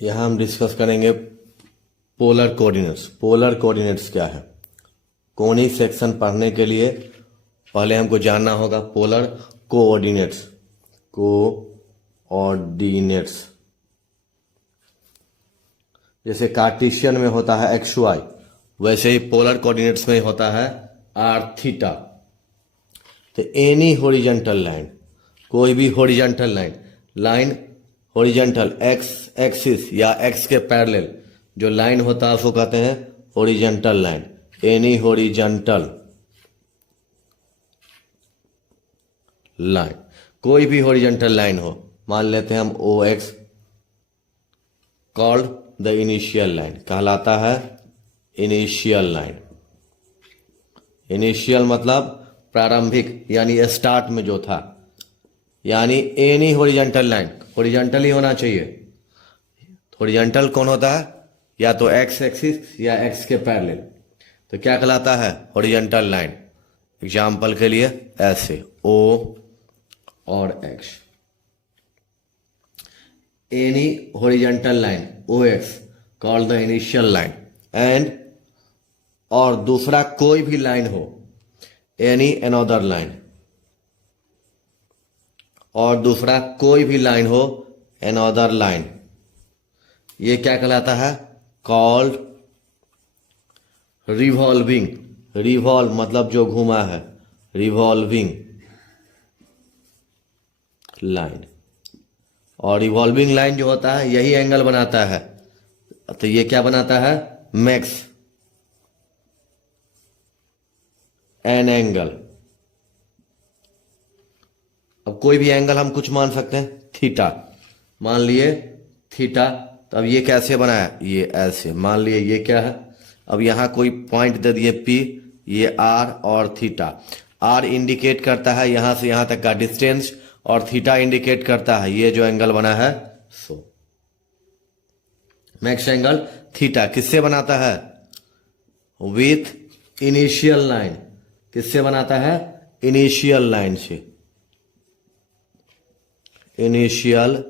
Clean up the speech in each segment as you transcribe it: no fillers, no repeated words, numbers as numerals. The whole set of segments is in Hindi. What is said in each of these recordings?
यहाँ हम डिस्कस करेंगे पोलर कोऑर्डिनेट्स। पोलर कोऑर्डिनेट्स क्या है? कोनिक सेक्शन पढ़ने के लिए पहले हमको जानना होगा पोलर कोऑर्डिनेट्स। कोऑर्डिनेट्स जैसे कार्टेशियन में होता है एक्स वाई, वैसे ही पोलर कोऑर्डिनेट्स में होता है आर थीटा। तो एनी हॉरिजॉन्टल लाइन, कोई भी horizontal line horizontal X axis या एक्स के पैरेलल जो लाइन होता है उसको कहते हैं horizontal line. Any horizontal line, कोई भी हॉरिजॉन्टल लाइन हो, मान लेते हैं हम O X, called the initial line, कहलाता है इनिशियल लाइन। इनिशियल मतलब प्रारंभिक, यानी स्टार्ट में जो था, यानी एनी हॉरिजॉन्टल लाइन, हॉरिजॉन्टल ही होना चाहिए। हॉरिजॉन्टल कौन होता है? या तो एक्स एक्सिस या एक्स के पैरेलल, तो क्या कहलाता है? Horizontal line. एग्जाम्पल के लिए ऐसे ओ और X, any horizontal line O X called the initial line. And और दूसरा कोई भी लाइन हो, एनी अनदर लाइन, और दूसरा कोई भी लाइन हो अनदर लाइन, ये क्या कहलाता है? Called revolving. रिवॉल्व मतलब जो घुमा है, रिवॉल्विंग लाइन। और रिवॉल्विंग लाइन जो होता है यही एंगल बनाता है, तो ये क्या बनाता है? Max an angle. अब कोई भी एंगल हम कुछ मान सकते हैं, थीटा मान लिए, थीटा। तो अब ये कैसे बनाया? ये ऐसे मान लिए, ये क्या है? अब यहां कोई पॉइंट दे दिए P, ये R और थीटा। R इंडिकेट करता है यहां से यहां तक का डिस्टेंस, और थीटा इंडिकेट करता है ये जो एंगल बना है सो मैक्स एंगल थीटा। किससे बनाता है? With initial line. किससे बनाता है? इनिशियल लाइन से। इनिशियल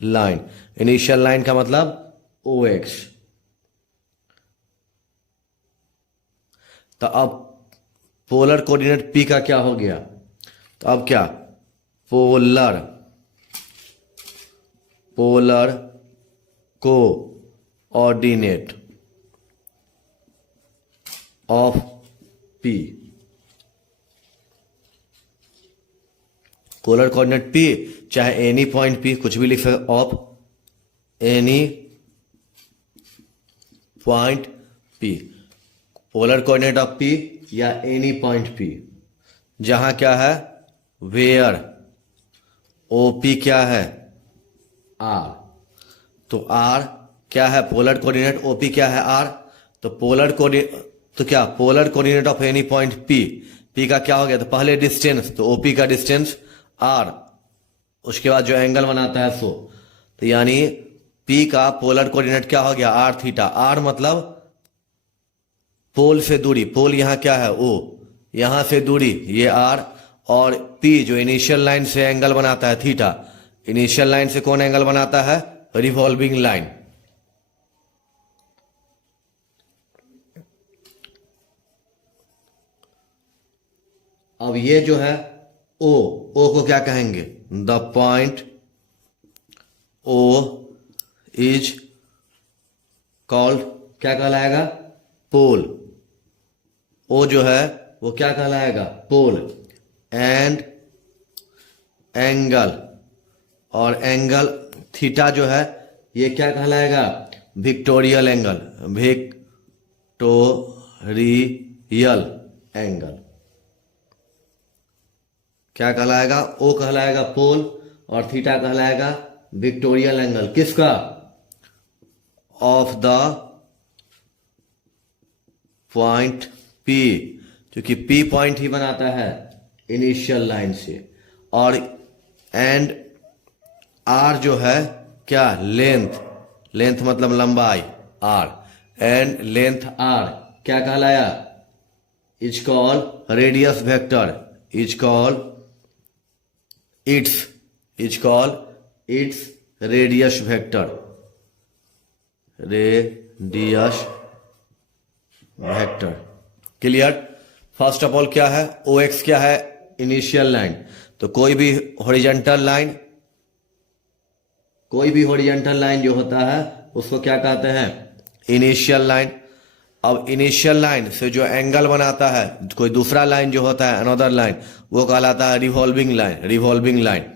लाइन, इनिशियल लाइन का मतलब ओ एक्स। तो अब पोलर कोऑर्डिनेट P का क्या हो गया? तो अब क्या? Polar coordinate of P, polar coordinate P, चाहे एनी पॉइंट P कुछ भी लिख सकते, of any point P। Polar coordinate of P या एनी पॉइंट P, जहां क्या है? वेयर OP क्या है? R। तो R क्या है? Polar coordinate. OP क्या है? R। तो पोलर कोऑर्डिनेट, तो क्या polar coordinate of any point P, P का क्या हो गया? तो पहले डिस्टेंस, तो OP का डिस्टेंस R, उसके बाद जो एंगल बनाता है सो, तो यानी P का पोलर कोऑर्डिनेट क्या हो गया? R theta. R मतलब पोल से दूरी, पोल यहां क्या है? O, यहां से दूरी ये R, और P जो इनिशियल लाइन से एंगल बनाता है थीटा। इनिशियल लाइन से कौन एंगल बनाता है? Revolving line. अब ये जो है O, O को क्या कहेंगे? The point O is called, क्या कहलाएगा? पोल। O जो है वो क्या कहलाएगा? पोल। एंड एंगल, और एंगल थीटा जो है ये क्या कहलाएगा? विक्टोरियल एंगल। विक्टोरियल एंगल क्या कहलाएगा? O कहलाएगा पोल, और थीटा कहलाएगा विक्टोरियल एंगल। किसका? ऑफ द पॉइंट P, क्योंकि P पॉइंट ही बनाता है इनिशियल लाइन से। और एंड R जो है क्या? लेंथ, लेंथ मतलब लंबाई R, एंड लेंथ R क्या कहलाया? Is call radius vector, is call its radius vector. Radius vector. Clear. First of all क्या है, ओ एक्स क्या है, इनिशियल लाइन। तो कोई भी हॉरिजॉन्टल लाइन जो होता है उसको क्या कहते हैं, इनिशियल लाइन। अब इनिशियल लाइन से जो एंगल बनाता है कोई दूसरा लाइन जो होता है अनदर लाइन, वो कहलाता है रिवॉल्विंग लाइन।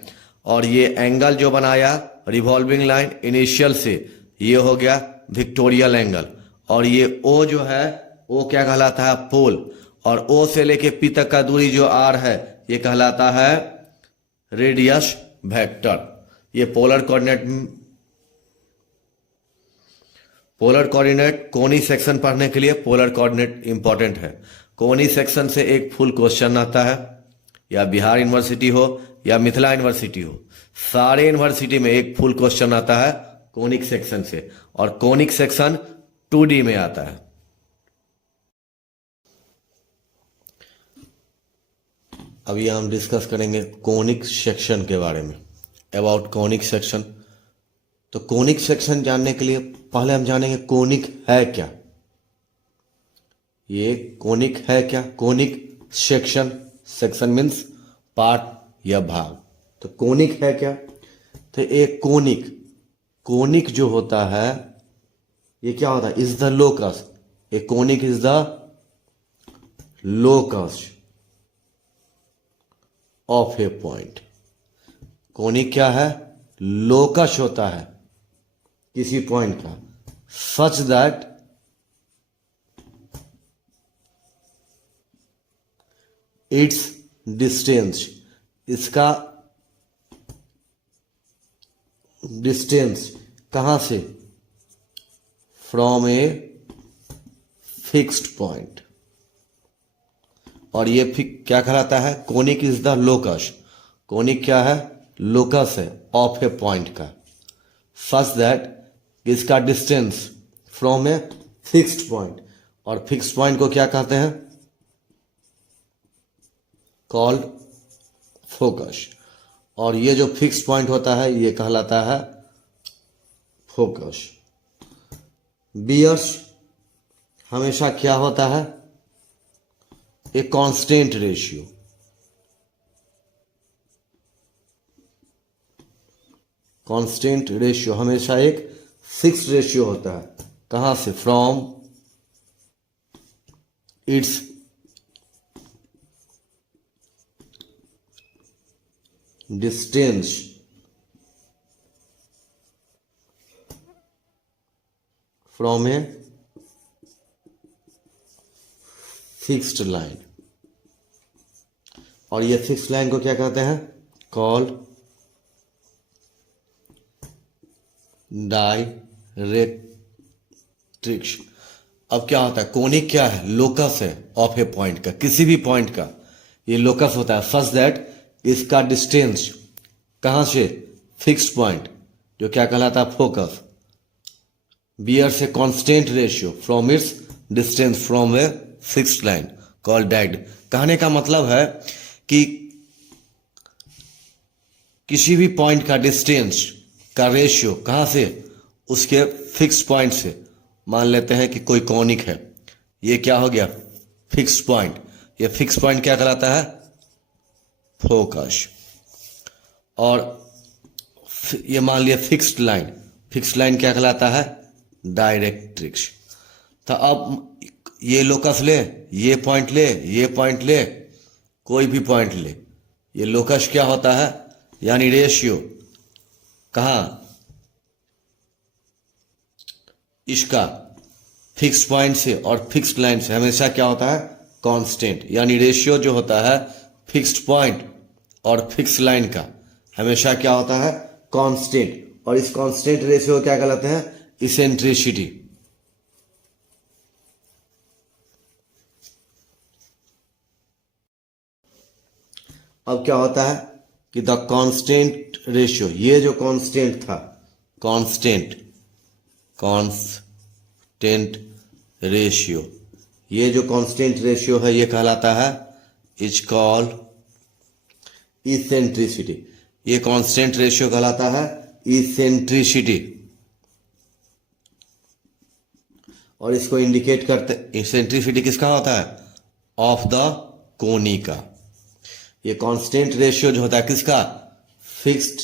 और ये एंगल जो बनाया रिवॉल्विंग लाइन इनिशियल से, ये हो गया विक्टोरियल एंगल। और ये ओ जो है, ओ क्या कहलाता है, पोल। और ओ से लेके पी तक का दूरी जो आर है, ये कहलाता है रेडियस वेक्टर। ये पोलर कोऑर्डिनेट कोनी सेक्शन पढ़ने के लिए पोलर कोऑर्डिनेट इंपॉर्टेंट है। कोनी सेक्शन से एक फुल क्वेश्चन आता है, या बिहार यूनिवर्सिटी हो या मिथिला यूनिवर्सिटी हो, सारे यूनिवर्सिटी में एक फुल क्वेश्चन आता है कोनिक सेक्शन से। और कोनिक सेक्शन 2D में आता है। अभी हम डिस्कस करेंगे कोनिक सेक्शन के बारे में, अबाउट कोनिक सेक्शन। तो कोनिक सेक्शन जानने के लिए पहले हम जानेंगे कोनिक है क्या। ये कोनिक है क्या, कोनिक सेक्शन मीन्स पार्ट या भाग। तो कोनिक है क्या, तो एक कोनिक जो होता है, ये क्या होता है, is the locus. A conic is the locus of A point. Conic क्या है, लोकस होता है किसी पॉइंट का, सच दैट इट्स डिस्टेंस, इसका डिस्टेंस कहां से, फ्रॉम ए फिक्स्ड पॉइंट। और ये क्या कहलाता है, conic is the locus. Conic क्या है, लोकस है ऑफ ए पॉइंट का, सच दैट इसका distance from a fixed point. और फिक्स्ड पॉइंट को क्या कहते हैं, कॉल्ड फोकस। और ये जो फिक्स्ड पॉइंट होता है ये कहलाता है फोकस। बियर्स हमेशा क्या होता है, ए कांस्टेंट रेशियो। कांस्टेंट रेशियो हमेशा एक फिक्स्ड रेशियो होता है, कहां से, from its distance from a fixed line. और ये फिक्स्ड लाइन को क्या कहते हैं, कॉल्ड डायरेक्ट्रिक्स। अब क्या होता है, कोनिक क्या है, लोकस है ऑफ ए पॉइंट का, किसी भी पॉइंट का ये लोकस होता है, सच दैट इसका डिस्टेंस कहां से, फिक्स्ड पॉइंट, जो क्या कहलाता है focus, bears a constant ratio from its distance from a fixed line called direct. कहने का मतलब है कि किसी भी पॉइंट का डिस्टेंस का रेशियो कहां से, उसके फिक्स पॉइंट से। मान लेते हैं कि कोई कॉनिक है, ये क्या हो गया, फिक्स पॉइंट। ये फिक्स पॉइंट क्या कहलाता है, फोकस। और ये मान लिया फिक्स्ड लाइन क्या कहलाता है, डायरेक्ट्रिक्स। तो अब ये लोकस ले, ये पॉइंट ले, ये पॉइंट ले, कोई भी पॉइंट ले, ये लोकस क्या होता है, यानी रेशियो कहां, इसका फिक्स पॉइंट से और फिक्स्ड लाइन से हमेशा क्या होता है, कांस्टेंट। यानी रेशियो जो होता है फिक्स्ड पॉइंट और फिक्स लाइन का हमेशा क्या होता है, कांस्टेंट। और इस कांस्टेंट रेशियो को क्या कहलाते हैं, इसेंट्रिसिटी। अब क्या होता है कि द कांस्टेंट रेशियो, ये जो कांस्टेंट था, कांस्टेंट रेशियो, ये जो कांस्टेंट रेशियो है ये कहलाता है इज कॉल्ड इसेंट्रिसिटी। ये कांस्टेंट रेशियो कहलाता है इसेंट्रिसिटी। और इसको इंडिकेट करते, इसेंट्रिसिटी किसका होता है? ऑफ द कोनी का। ये कांस्टेंट रेशियो जो होता है किसका? फिक्स्ड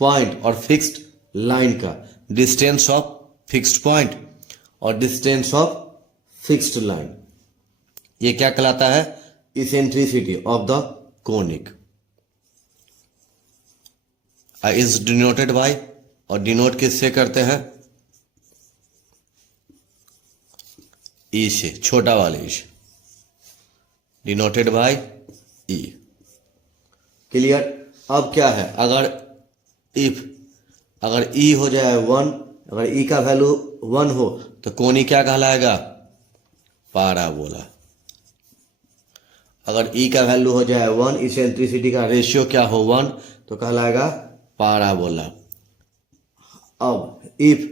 पॉइंट और फिक्स्ड लाइन का, डिस्टेंस ऑफ फिक्स्ड पॉइंट और डिस्टेंस ऑफ फिक्स्ड लाइन, ये क्या कहलाता है? Eccentricity of the conic. Is denoted by, और डिनोट किससे करते हैं? ई से, छोटा वाले ई से, डिनोटेड बाय ई। क्लियर? अब क्या है, अगर ई हो जाए 1, अगर ई का वैल्यू 1 हो तो कोनी क्या कहलाएगा? पाराबोला। अगर ई का वैल्यू हो जाए 1, इसेंट्रिसिटी का रेशियो क्या हो 1, तो कहलाएगा पाराबोला। अब इफ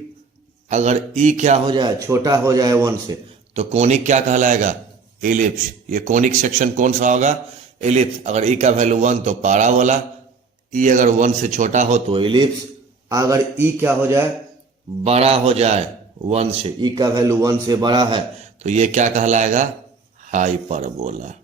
अगर ई क्या हो जाए, छोटा हो जाए 1 से, तो कोनिक क्या कहलाएगा? एलिप्स। ये कोनिक सेक्शन कौन सा होगा? एलिप्स। अगर ई का वैल्यू 1 तो पाराबोला, ई अगर 1 से छोटा हो तो एलिप्स, अगर ई क्या हो जाए, बड़ा हो जाए 1 से, ई का वैल्यू 1 से बड़ा है तो ये क्या कहलाएगा? हाइपरबोला।